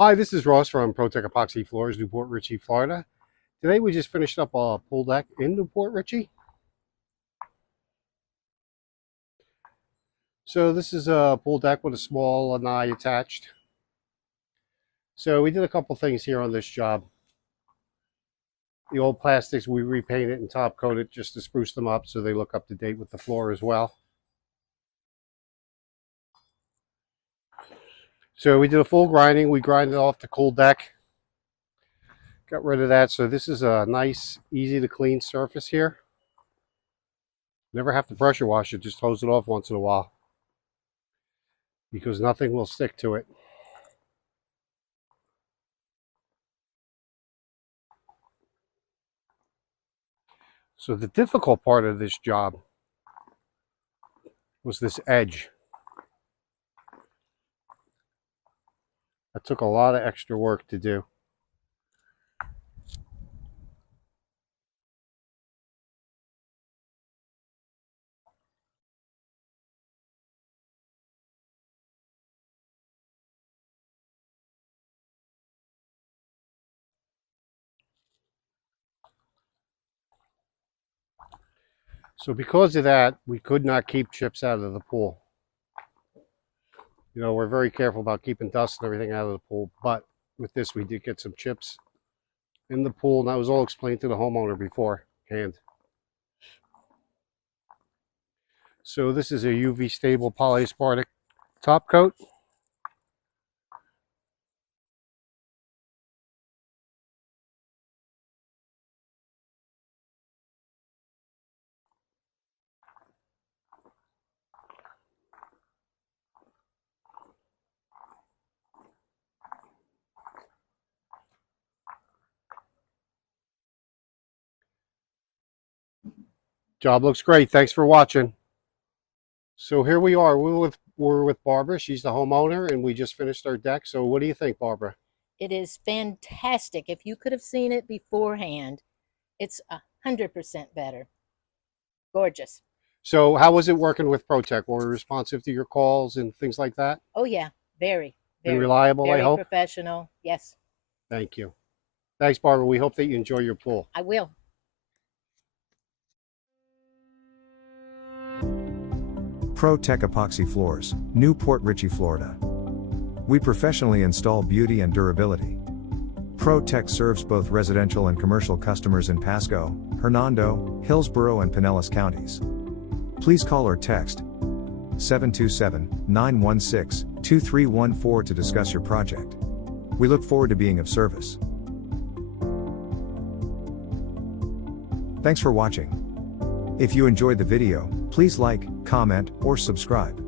Hi, this is Ross from ProTech Epoxy Floors, Newport Richey, Florida. Today we just finished up a pool deck in Newport Richey. So this is a pool deck with a small lanai attached. So we did a couple things here on this job. The old plastics, we repainted and top coated just to spruce them up so they look up to date with the floor as well. So we did a full grinding. We grinded off the cool deck. Got rid of that. So this is a nice, easy to clean surface here. Never have to pressure wash it, just hose it off once in a while, because nothing will stick to it. So the difficult part of this job was this edge. That took a lot of extra work to do. So because of that, we could not keep chips out of the pool. You know, we're very careful about keeping dust and everything out of the pool, but with this we did get some chips in the pool, and that was all explained to the homeowner beforehand. So this is a UV stable polyaspartic top coat. Job looks great. Thanks for watching. So here we are. We're with Barbara. She's the homeowner, and we just finished our deck. So what do you think, Barbara? It is fantastic. If you could have seen it beforehand, it's 100% better. Gorgeous. So how was it working with ProTech? Were we responsive to your calls and things like that? Oh yeah, very, And very, reliable, I very hope? professional. Yes, Thank you. Thanks, Barbara. We hope that you enjoy your pool. I will. ProTech Epoxy Floors, Newport Richey, Florida. We professionally install beauty and durability. ProTech serves both residential and commercial customers in Pasco, Hernando, Hillsborough and Pinellas counties. Please call or text 727-916-2314 to discuss your project. We look forward to being of service. Thanks for watching. If you enjoyed the video, please like, comment, or subscribe.